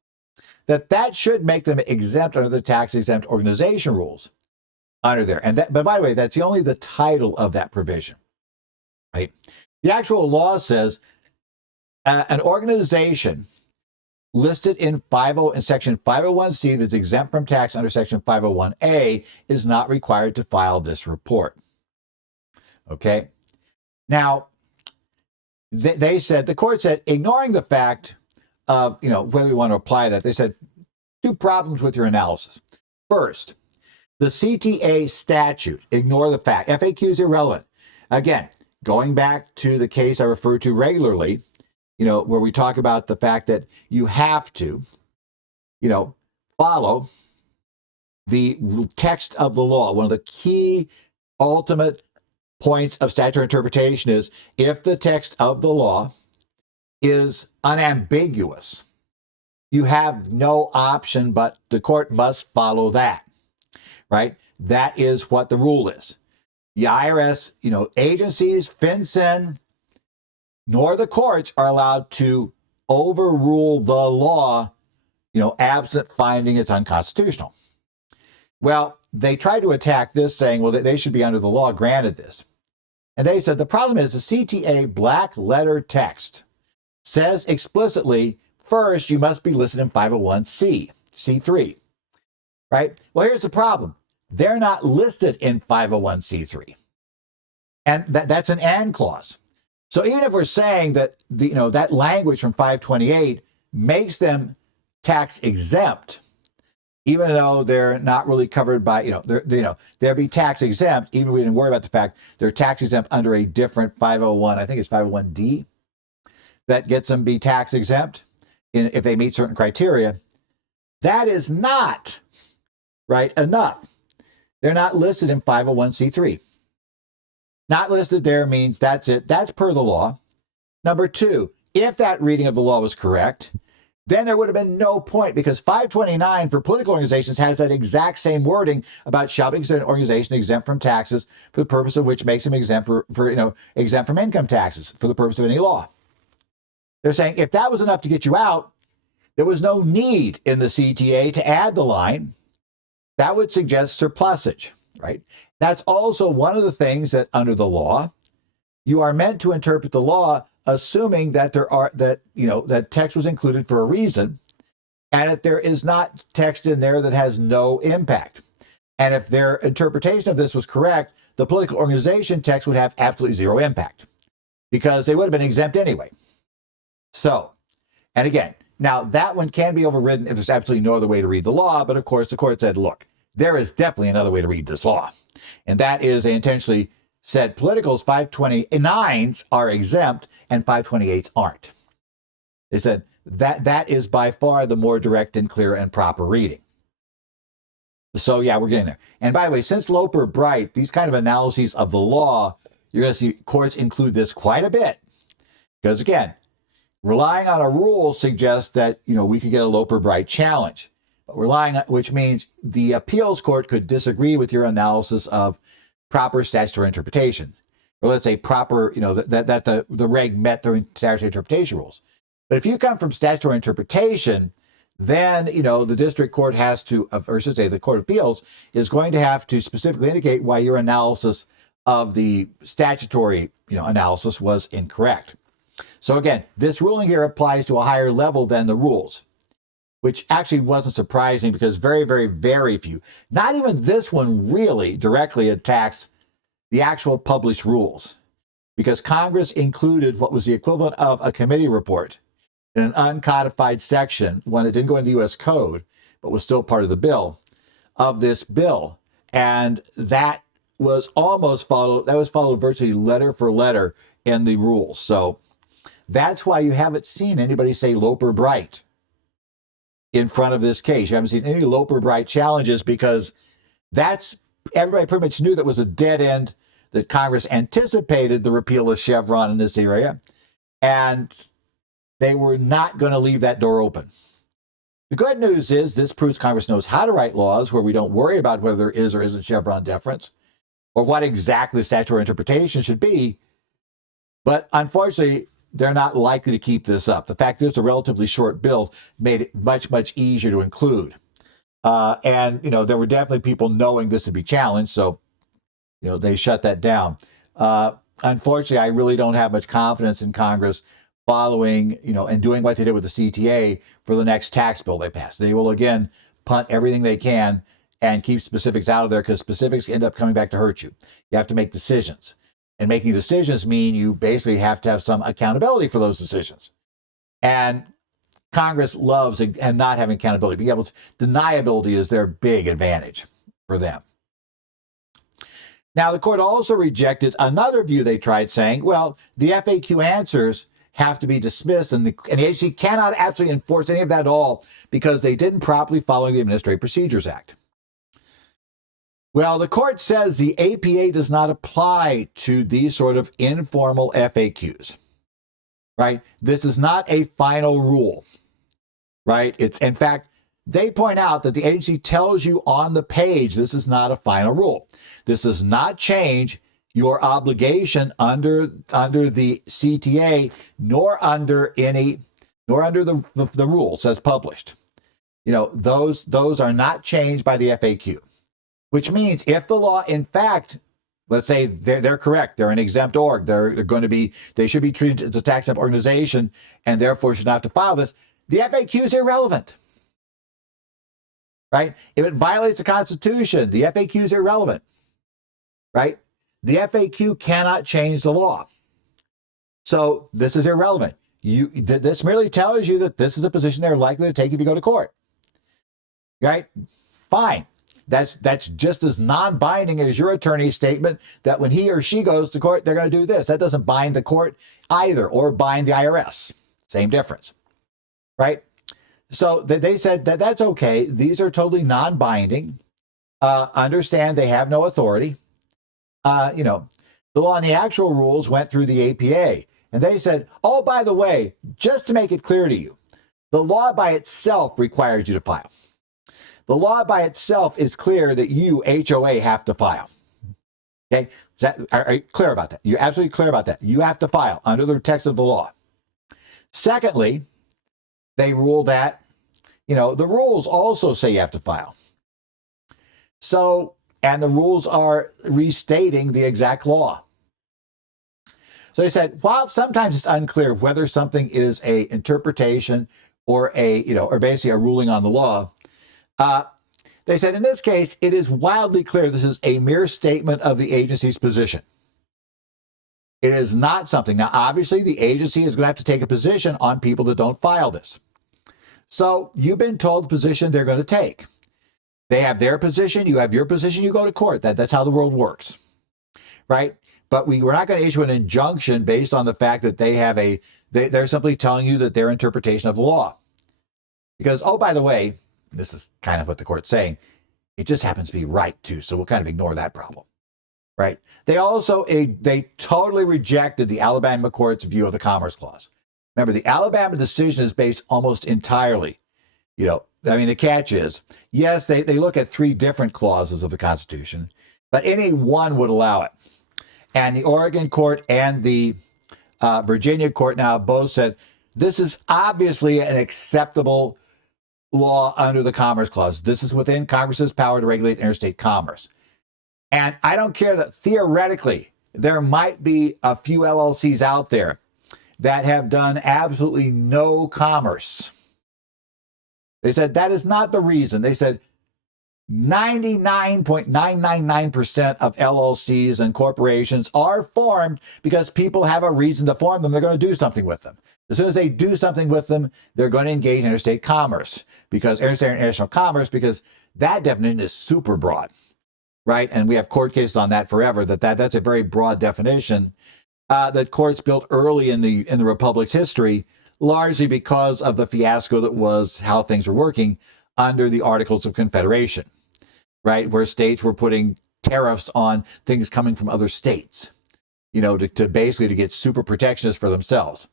That should make them exempt under the tax-exempt organization rules under there. But by the way, that's only the title of that provision. Right? The actual law says an organization listed in Section 501c that's exempt from tax under Section 501a is not required to file this report. Okay? Now, the court said, ignoring the fact of, whether we want to apply that, they said 2 problems with your analysis. First, the CTA statute, ignore the fact. FAQ is irrelevant. Again, going back to the case I refer to regularly, where we talk about the fact that you have to, follow the text of the law. One of the key ultimate points of statutory interpretation is if the text of the law is unambiguous, you have no option but the court must follow that, right? That is what the rule is. The IRS, agencies, FinCEN, nor the courts are allowed to overrule the law, absent finding it's unconstitutional. Well, they tried to attack this saying, well, they should be under the law granted this. And they said the problem is the CTA black letter text says explicitly, first, you must be listed in 501c, C3, right? Well, here's the problem. They're not listed in 501c3. And that's an and clause. So even if we're saying that that language from 528 makes them tax exempt, even though they're not really covered by, they'll be tax exempt, even if we didn't worry about the fact they're tax exempt under a different 501, I think it's 501D, that gets them be tax exempt if they meet certain criteria. That is not, right, enough. They're not listed in 501c3. Not listed there means that's it. That's per the law. Number two, if that reading of the law was correct, then there would have been no point, because 529 for political organizations has that exact same wording about shall be considered an organization exempt from taxes for the purpose of which makes them exempt exempt from income taxes for the purpose of any law. They're saying if that was enough to get you out, there was no need in the CTA to add the line. That would suggest surplusage, right? That's also one of the things that under the law, you are meant to interpret the law assuming that that text was included for a reason, and that there is not text in there that has no impact. And if their interpretation of this was correct, the political organization text would have absolutely zero impact because they would have been exempt anyway. So, and again, now that one can be overridden if there's absolutely no other way to read the law. But of course, the court said, look, there is definitely another way to read this law. And that is they intentionally said politicals 529s are exempt and 528s aren't. They said that is by far the more direct and clear and proper reading. So yeah, we're getting there. And by the way, since Loper Bright, these kind of analyses of the law, you're going to see courts include this quite a bit. Because again, relying on a rule suggests that, we could get a Loper Bright challenge. But relying on, which means the appeals court could disagree with your analysis of proper statutory interpretation. Or let's say proper, that the reg met the statutory interpretation rules. But if you come from statutory interpretation, then, the district court has to, or I should say the Court of Appeals, is going to have to specifically indicate why your analysis of the statutory, analysis was incorrect. So again, this ruling here applies to a higher level than the rules, which actually wasn't surprising because very, very, very few, not even this one really directly attacks the actual published rules, because Congress included what was the equivalent of a committee report in an uncodified section, one that didn't go into U.S. Code, but was still part of the bill, of this bill. And that was followed virtually letter for letter in the rules. So that's why you haven't seen anybody say Loper Bright in front of this case. You haven't seen any Loper Bright challenges because everybody pretty much knew that was a dead end, that Congress anticipated the repeal of Chevron in this area, and they were not going to leave that door open. The good news is this proves Congress knows how to write laws where we don't worry about whether there is or isn't Chevron deference or what exactly the statutory interpretation should be. But unfortunately, they're not likely to keep this up. The fact that it's a relatively short bill made it much, much easier to include. And there were definitely people knowing this would be challenged, so, they shut that down. Unfortunately, I really don't have much confidence in Congress following, and doing what they did with the CTA for the next tax bill they pass. They will, again, punt everything they can and keep specifics out of there because specifics end up coming back to hurt you. You have to make decisions. And making decisions mean you basically have to have some accountability for those decisions. And Congress loves and not having accountability. Deniability is their big advantage for them. Now, the court also rejected another view they tried, saying, well, the FAQ answers have to be dismissed, and the agency cannot absolutely enforce any of that at all because they didn't properly follow the Administrative Procedures Act. Well, the court says the APA does not apply to these sort of informal FAQs, right? This is not a final rule, right? It's, in fact, they point out that the agency tells you on the page this is not a final rule. This does not change your obligation under the CTA, nor under the rules as published. Those are not changed by the FAQ, which means if the law, in fact, let's say they're correct, they're an exempt org, they should be treated as a tax exempt organization and therefore should not have to file this, the FAQ is irrelevant. Right? If it violates the Constitution, the FAQ is irrelevant. Right? The FAQ cannot change the law. So this is irrelevant. This merely tells you that this is a position they're likely to take if you go to court. Right? Fine. That's just as non-binding as your attorney's statement that when he or she goes to court, they're going to do this. That doesn't bind the court either or bind the IRS. Same difference. Right? So they said that that's okay. These are totally non-binding. Understand they have no authority. The law and the actual rules went through the APA, and they said, oh, by the way, just to make it clear to you, the law by itself requires you to file. The law by itself is clear that you, HOA, have to file. Okay? Are you clear about that? You're absolutely clear about that. You have to file under the text of the law. Secondly, they rule that, the rules also say you have to file. So, and the rules are restating the exact law. So they said, while sometimes it's unclear whether something is a interpretation or or basically a ruling on the law, they said in this case, it is wildly clear this is a mere statement of the agency's position. It is not something. Now, obviously, the agency is going to have to take a position on people that don't file this. So you've been told the position they're going to take. They have their position, you have your position, you go to court. That's how the world works, right? But we're not going to issue an injunction based on the fact that they're simply telling you that their interpretation of the law. Because, oh, by the way, this is kind of what the court's saying, it just happens to be right too, so we'll kind of ignore that problem, right? They totally rejected the Alabama court's view of the Commerce Clause. Remember, the Alabama decision is based almost entirely, the catch is, yes, they look at 3 different clauses of the Constitution, but any one would allow it. And the Oregon court and the Virginia court now both said, this is obviously an acceptable law under the Commerce Clause. This is within Congress's power to regulate interstate commerce. And I don't care that theoretically there might be a few LLCs out there that have done absolutely no commerce. They said that is not the reason. They said 99.999% of LLCs and corporations are formed because people have a reason to form them. They're going to do something with them. As soon as they do something with them, they're going to engage in interstate commerce, because interstate and international commerce, because that definition is super broad, right? And we have court cases on that forever, that's a very broad definition that courts built early in the Republic's history, largely because of the fiasco that was how things were working under the Articles of Confederation, right? Where states were putting tariffs on things coming from other states, to basically to get super protectionist for themselves.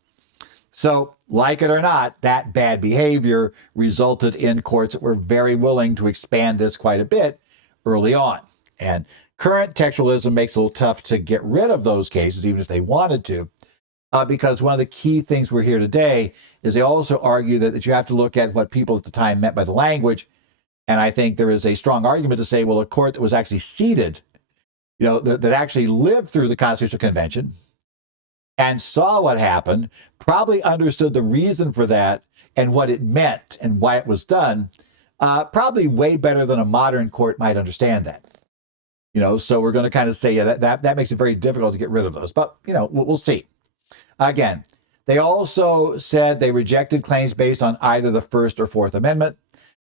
So, like it or not, that bad behavior resulted in courts that were very willing to expand this quite a bit early on. And current textualism makes it a little tough to get rid of those cases, even if they wanted to, because one of the key things we're here today is they also argue that you have to look at what people at the time meant by the language. And I think there is a strong argument to say, well, a court that was actually seated, that actually lived through the Constitutional Convention and saw what happened, probably understood the reason for that and what it meant and why it was done, probably way better than a modern court might understand that. So we're going to kind of say, yeah, that makes it very difficult to get rid of those. But, we'll see. Again, they also said they rejected claims based on either the First or Fourth Amendment,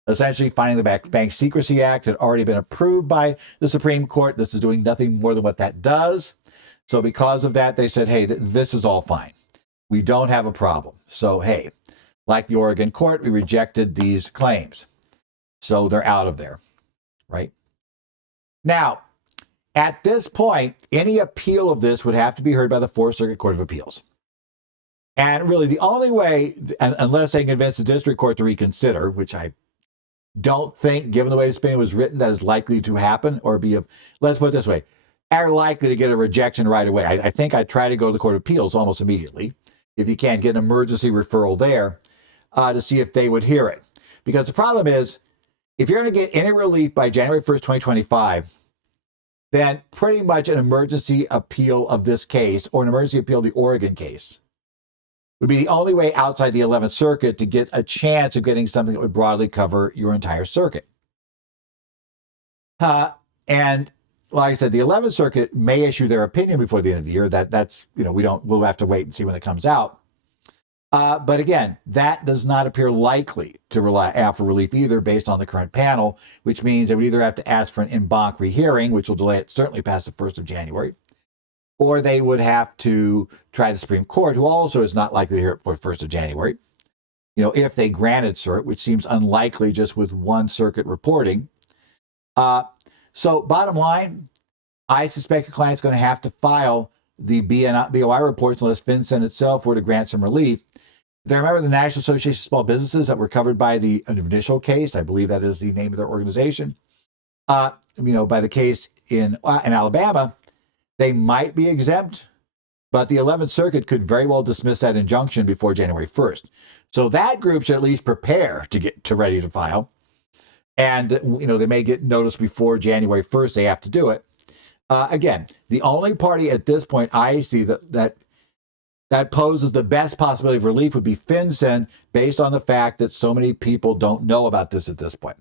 essentially finding the Bank Secrecy Act had already been approved by the Supreme Court. This is doing nothing more than what that does. So because of that, they said, hey, this is all fine. We don't have a problem. So, hey, like the Oregon court, we rejected these claims. So they're out of there, right? Now, at this point, any appeal of this would have to be heard by the Fourth Circuit Court of Appeals. And really the only way, unless they convince the district court to reconsider, which I don't think, given the way this opinion was written, that is likely to happen, or let's put it this way, are likely to get a rejection right away. I think I'd try to go to the Court of Appeals almost immediately, if you can get an emergency referral there, to see if they would hear it. Because the problem is, if you're going to get any relief by January 1st, 2025, then pretty much an emergency appeal of this case, or an emergency appeal of the Oregon case, would be the only way outside the 11th Circuit to get a chance of getting something that would broadly cover your entire circuit. And like I said, the 11th Circuit may issue their opinion before the end of the year. That's we'll have to wait and see when it comes out. But again, that does not appear likely to offer relief either, based on the current panel, which means they would either have to ask for an en banc rehearing, which will delay it certainly past the 1st of January, or they would have to try the Supreme Court, who also is not likely to hear it for 1st of January, if they granted cert, which seems unlikely just with one circuit reporting. So bottom line, I suspect your client's going to have to file the BOI reports unless FinCEN itself were to grant some relief. They remember the National Association of Small Businesses that were covered by the initial case. I believe that is the name of their organization. By the case in Alabama, they might be exempt, but the 11th Circuit could very well dismiss that injunction before January 1st. So that group should at least prepare to get ready to file. And, they may get notice before January 1st they have to do it. Again, the only party at this point I see that poses the best possibility of relief would be FinCEN, based on the fact that so many people don't know about this at this point.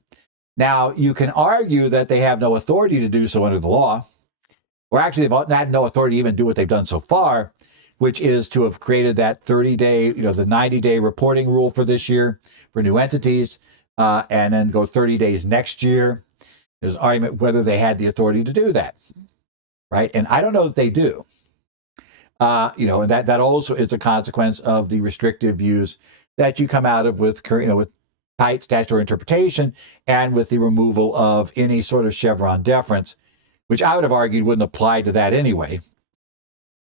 Now, you can argue that they have no authority to do so under the law, or actually they've had no authority to even do what they've done so far, which is to have created that 30-day, the 90-day reporting rule for this year for new entities, and then go 30 days next year. There's an argument whether they had the authority to do that, right? And I don't know that they do. And that also is a consequence of the restrictive views that you come out of with tight statutory interpretation and with the removal of any sort of Chevron deference, which I would have argued wouldn't apply to that anyway.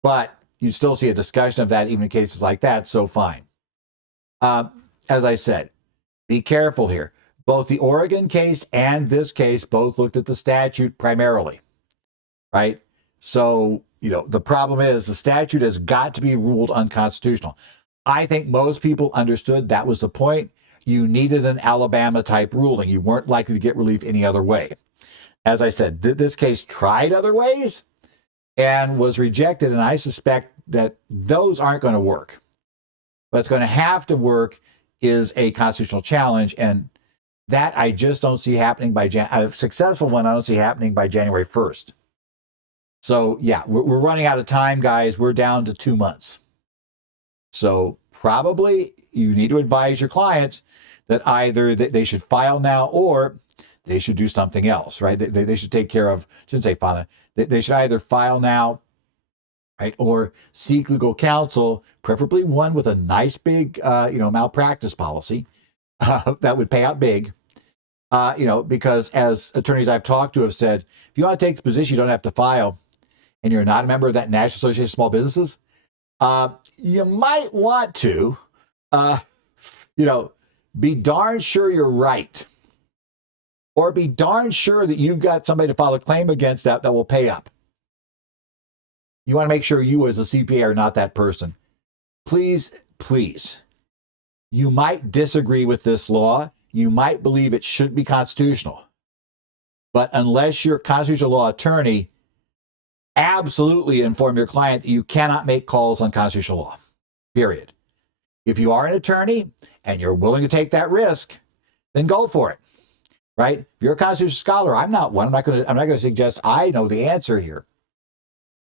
But you still see a discussion of that even in cases like that, so fine. As I said, be careful here. Both the Oregon case and this case both looked at the statute primarily, right? So, the problem is the statute has got to be ruled unconstitutional. I think most people understood that was the point. You needed an Alabama-type ruling. You weren't likely to get relief any other way. As I said, this case tried other ways and was rejected, and I suspect that those aren't going to work. What's going to have to work is a constitutional challenge, and that I just don't see happening by a successful one. I don't see happening by January 1st. So yeah, we're running out of time, guys. We're down to 2 months. So probably you need to advise your clients that either they should file now or they should do something else, right? They should take care of, shouldn't say file, they should either file now, right, or seek legal counsel, preferably one with a nice big, malpractice policy that would pay out big. Because as attorneys I've talked to have said, if you want to take the position you don't have to file and you're not a member of that National Association of Small Businesses, you might want to, be darn sure you're right. Or be darn sure that you've got somebody to file a claim against that will pay up. You want to make sure you as a CPA are not that person. Please, please. You might disagree with this law. You might believe it should be constitutional. But unless you're a constitutional law attorney, absolutely inform your client that you cannot make calls on constitutional law, period. If you are an attorney and you're willing to take that risk, then go for it, right? If you're a constitutional scholar, I'm not one. I'm not going to suggest I know the answer here.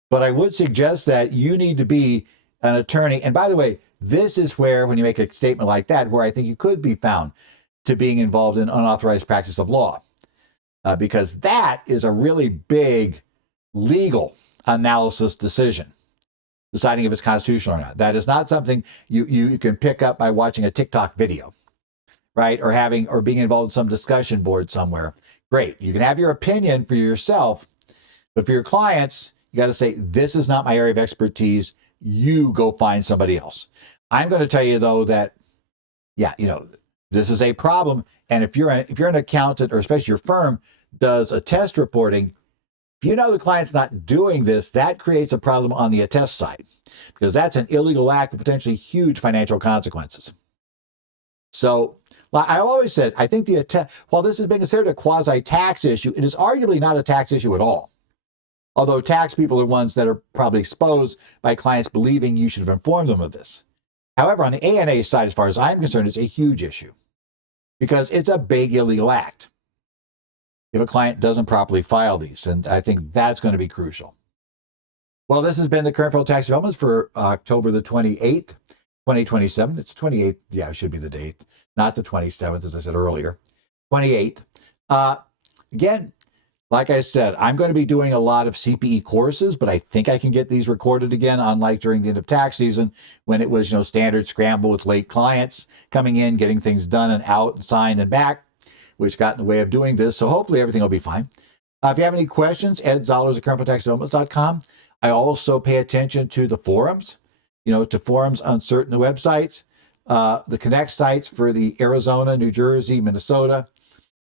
But I would suggest that you need to be an attorney. And by the way, this is where, when you make a statement like that, where I think you could be found to being involved in unauthorized practice of law, because that is a really big legal analysis decision, deciding if it's constitutional or not. That is not something you can pick up by watching a TikTok video, right? Or being involved in some discussion board somewhere. Great. You can have your opinion for yourself, but for your clients, you got to say, this is not my area of expertise. You go find somebody else. I'm going to tell you, though, that, this is a problem. And if you're an accountant, or especially your firm does attest reporting, if you know the client's not doing this, that creates a problem on the attest side, because that's an illegal act with potentially huge financial consequences. So I always said, I think while this has been considered a quasi-tax issue, it is arguably not a tax issue at all. Although tax people are ones that are probably exposed by clients believing you should have informed them of this. However, on the ANA side, as far as I'm concerned, it's a huge issue, because it's a big illegal act if a client doesn't properly file these. And I think that's going to be crucial. Well, this has been the current federal tax developments for October the 28th, 2027. It's 28th. Yeah, it should be the date, not the 27th, as I said earlier. 28th. Again, like I said, I'm going to be doing a lot of CPE courses, but I think I can get these recorded again, unlike during the end of tax season when it was, standard scramble with late clients coming in, getting things done and out and signed and back, which got in the way of doing this. So hopefully everything will be fine. If you have any questions, Ed Zollers at currentfederaltaxdevelopments.com. I also pay attention to the forums, to forums on certain websites, the Connect sites for the Arizona, New Jersey, Minnesota,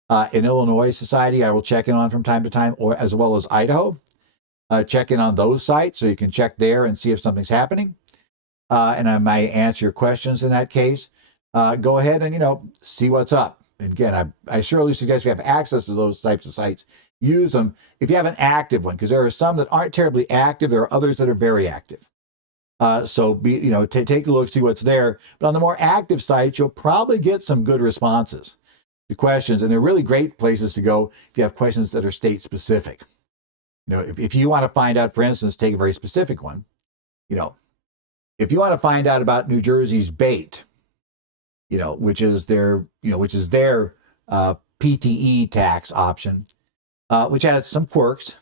and Illinois Society. I will check in on from time to time, or as well as Idaho. Check in on those sites so you can check there and see if something's happening. And I might answer your questions in that case. Go ahead and, see what's up. And again, I surely suggest if you have access to those types of sites, use them if you have an active one, because there are some that aren't terribly active. There are others that are very active. So take a look, see what's there. But on the more active sites, you'll probably get some good responses to questions. And they're really great places to go if you have questions that are state specific. If you want to find out, for instance, take a very specific one, if you want to find out about New Jersey's bait, which is their PTE tax option, which has some quirks.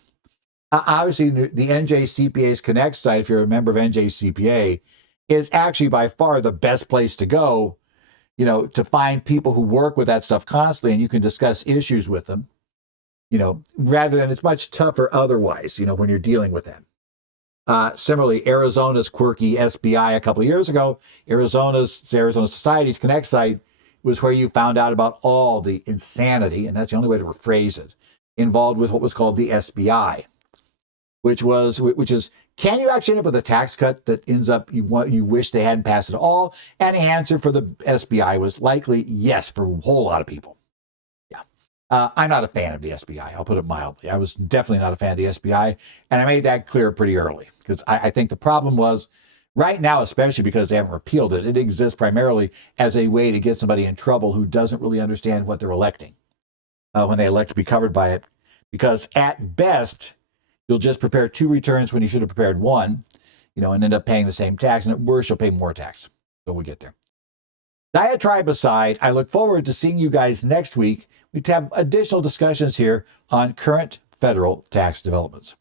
Obviously, the NJCPA's Connect site, if you're a member of NJCPA, is actually by far the best place to go, to find people who work with that stuff constantly, and you can discuss issues with them, rather than it's much tougher otherwise, when you're dealing with that. Similarly, Arizona's quirky SBI a couple of years ago, Arizona Society's Connect site was where you found out about all the insanity, and that's the only way to rephrase it, involved with what was called the SBI, which is, can you actually end up with a tax cut that ends up you wish they hadn't passed at all? And the answer for the SBI was likely yes for a whole lot of people. I'm not a fan of the SBI. I'll put it mildly. I was definitely not a fan of the SBI, and I made that clear pretty early because I think the problem was right now, especially because they haven't repealed it, it exists primarily as a way to get somebody in trouble who doesn't really understand what they're electing when they elect to be covered by it. Because at best, you'll just prepare 2 returns when you should have prepared 1, and end up paying the same tax, and at worst, you'll pay more tax. So we'll get there. Diatribe aside, I look forward to seeing you guys next week. We have additional discussions here on current federal tax developments.